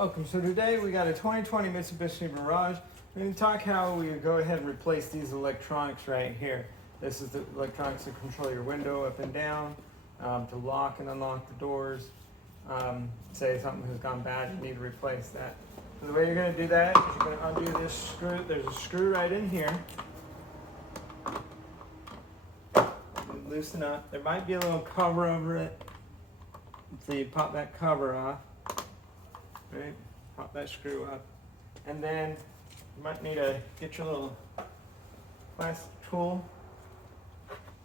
Welcome. So today we got a 2020 Mitsubishi Mirage. We're going to talk how we go ahead and replace these electronics right here. This is the electronics that control your window up and down, to lock and unlock the doors. Say something has gone bad, you need to replace that. So the way you're going to do that is you're going to undo this screw. There's a screw right in here. Loosen up. There might be a little cover over it. So you pop that cover off. Right, pop that screw up, and then you might need to get your little plastic tool.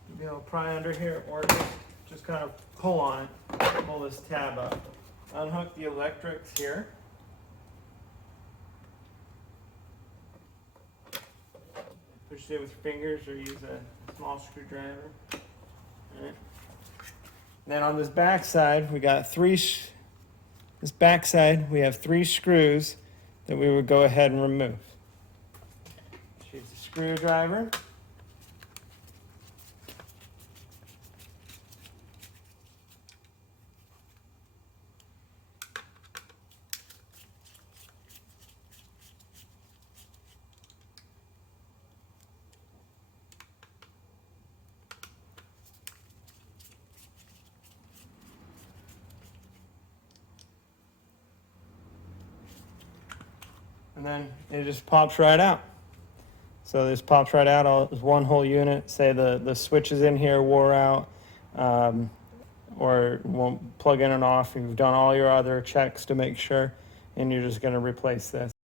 You'll be able to pry under here, or just kind of pull on it, pull this tab up. Unhook the electrics here. Push it with your fingers, or use a small screwdriver. All right. Then on this back side, we got this back side, we have 3 screws that we would go ahead and remove. Use a screwdriver. And then it just pops right out. So this pops right out. It's one whole unit. Say the switches in here wore out, or won't plug in and off. You've done all your other checks to make sure, and you're just going to replace this.